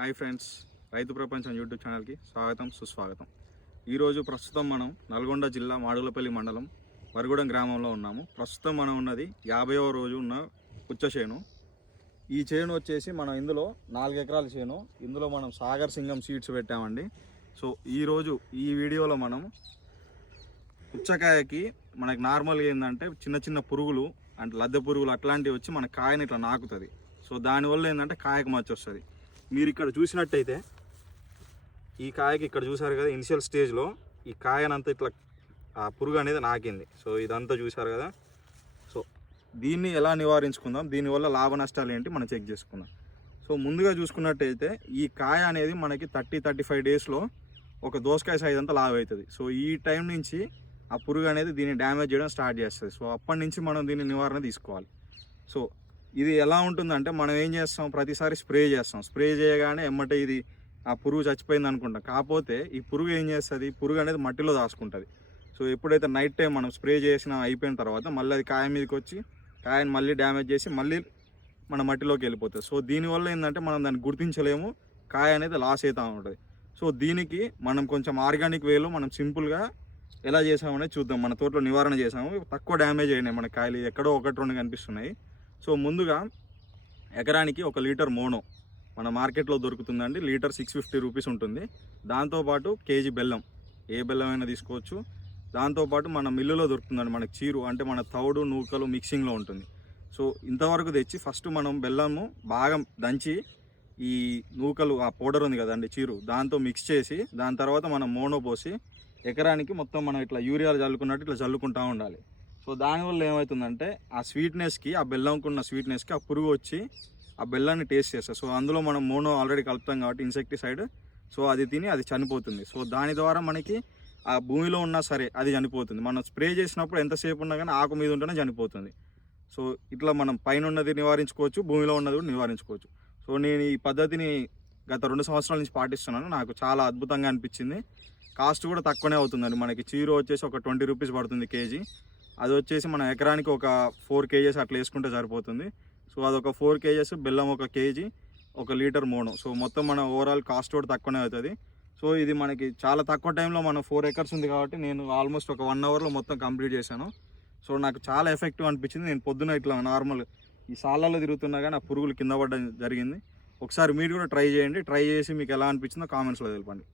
Hi friends, రైతు ప్రపంచం YouTube ఛానల్కి స్వాగతం సుస్వాగతం. ఈరోజు ప్రస్తుతం మనం నల్గొండ జిల్లా మాడుగులపల్లి మండలం వరగూడెం గ్రామంలో ఉన్నాము. ప్రస్తుతం మనం ఉన్నది 50వ రోజు ఉన్న పుచ్చ చేను. ఈ చేను వచ్చేసి మనం ఇందులో 4 ఎకరాల చేను. ఇందులో మనం సాగర్ సింగం సీడ్స్ పెట్టామండి. సో ఈరోజు ఈ వీడియోలో మనం పుచ్చకాయకి మనకి నార్మల్గా ఏంటంటే చిన్న చిన్న పురుగులు అంటే లద్దె పురుగులు అట్లాంటివి వచ్చి మన కాయని ఇట్లా నాకుతుంది. సో దానివల్ల ఏంటంటే కాయకు మచ్చ వస్తుంది. మీరు ఇక్కడ చూసినట్టయితే ఈ కాయకి ఇక్కడ చూసారు కదా, ఇనిషియల్ స్టేజ్లో ఈ కాయనంతా ఇట్లా ఆ పురుగు అనేది నాకింది. సో ఇదంతా చూసారు కదా. సో దీన్ని ఎలా నివారించుకుందాం, దీనివల్ల లాభ నష్టాలు ఏంటి మనం చెక్ చేసుకుందాం. సో ముందుగా చూసుకున్నట్టయితే ఈ కాయ అనేది మనకి 30-35 డేస్లో ఒక దోసకాయ సైజ్ అంతా లావ్ అవుతుంది. సో ఈ టైం నుంచి ఆ పురుగు అనేది దీన్ని డ్యామేజ్ చేయడం స్టార్ట్ చేస్తుంది. సో అప్పటి నుంచి మనం దీన్ని నివారణ తీసుకోవాలి. సో ఇది ఎలా ఉంటుందంటే మనం ఏం చేస్తాం, ప్రతిసారి స్ప్రే చేస్తాం. స్ప్రే చేయగానే ఎమ్మటే ఇది ఆ పురుగు చచ్చిపోయింది అనుకుంటాం. కాకపోతే ఈ పురుగు ఏం చేస్తుంది, పురుగు అనేది మట్టిలో దాచుకుంటుంది. సో ఎప్పుడైతే నైట్ టైం మనం స్ప్రే చేసిన అయిపోయిన తర్వాత మళ్ళీ అది కాయ మీదకి వచ్చి కాయని మళ్ళీ డ్యామేజ్ చేసి మళ్ళీ మన మట్టిలోకి వెళ్ళిపోతుంది. సో దీనివల్ల ఏంటంటే మనం దాన్ని గుర్తించలేము, కాయ అనేది లాస్ అవుతూ ఉంటుంది. సో దీనికి మనం కొంచెం ఆర్గానిక్ వేలో మనం సింపుల్గా ఎలా చేసామనేది చూద్దాం. మన తోటలో నివారణ చేసాము, తక్కువ డ్యామేజ్ అయినాయి మన కాయలు, ఎక్కడో 1-2 కనిపిస్తున్నాయి. సో ముందుగా ఎకరానికి 1 లీటర్ మోనో మన మార్కెట్లో దొరుకుతుందండి. లీటర్ 650 రూపీస్ ఉంటుంది. దాంతోపాటు కేజీ బెల్లం, ఏ బెల్లం అయినా తీసుకోవచ్చు. దాంతోపాటు మన మిల్లులో దొరుకుతుందండి మనకి చీరు, అంటే మన తౌడు నూకలు మిక్సింగ్లో ఉంటుంది. సో ఇంతవరకు తెచ్చి ఫస్ట్ మనం బెల్లము బాగా దంచి ఈ నూకలు ఆ పౌడర్ ఉంది కదండి చీరు, దాంతో మిక్స్ చేసి దాని తర్వాత మనం మోనో పోసి ఎకరానికి మొత్తం మనం ఇట్లా యూరియాలు చల్లుకున్నట్టు ఇట్లా చల్లుకుంటూ ఉండాలి. సో దానివల్ల ఏమవుతుందంటే ఆ స్వీట్నెస్కి, ఆ బెల్లంకున్న స్వీట్నెస్కి ఆ పురుగు వచ్చి ఆ బెల్లాన్ని టేస్ట్ చేస్తుంది. సో అందులో మనం మోనో ఆల్రెడీ కలుపుతాం కాబట్టి ఇన్సెక్టిసైడ్, సో అది తిని అది చనిపోతుంది. సో దాని ద్వారా మనకి ఆ భూమిలో ఉన్నా సరే అది చనిపోతుంది. మనం స్ప్రే చేసినప్పుడు ఎంతసేపు ఉన్నా కానీ ఆకు మీద ఉంటేనే చనిపోతుంది. సో ఇట్లా మనం పైన ఉన్నది నివారించుకోవచ్చు, భూమిలో ఉన్నది కూడా నివారించుకోవచ్చు. సో నేను ఈ పద్ధతిని గత 2 సంవత్సరాల నుంచి పాటిస్తున్నాను. నాకు చాలా అద్భుతంగా అనిపించింది. కాస్ట్ కూడా తక్కువనే అవుతుందండి. మనకి చీరో వచ్చేసి ఒక 20 రూపీస్ పడుతుంది కేజీ. అది వచ్చేసి మన ఎకరానికి ఒక 4 కేజెస్ అట్లా వేసుకుంటే సరిపోతుంది. సో అదొక 4 కేజెస్, బెల్లం 1 కేజీ, 1 లీటర్ మోనో. సో మొత్తం మన ఓవరాల్ కాస్ట్ కూడా తక్కువనే అవుతుంది. సో ఇది మనకి చాలా తక్కువ టైంలో మనం 4 ఎకర్స్ ఉంది కాబట్టి నేను ఆల్మోస్ట్ ఒక 1 అవర్లో మొత్తం కంప్లీట్ చేశాను. సో నాకు చాలా ఎఫెక్టివ్ అనిపించింది. నేను పొద్దున ఇట్లా నార్మల్ ఈ సాళ్ళలో తిరుగుతున్నా కానీ ఆ పురుగులు కింద పడడం జరిగింది. ఒకసారి మీరు కూడా ట్రై చేయండి. ట్రై చేసి మీకు ఎలా అనిపించిందో కామెంట్స్లో తెలపండి.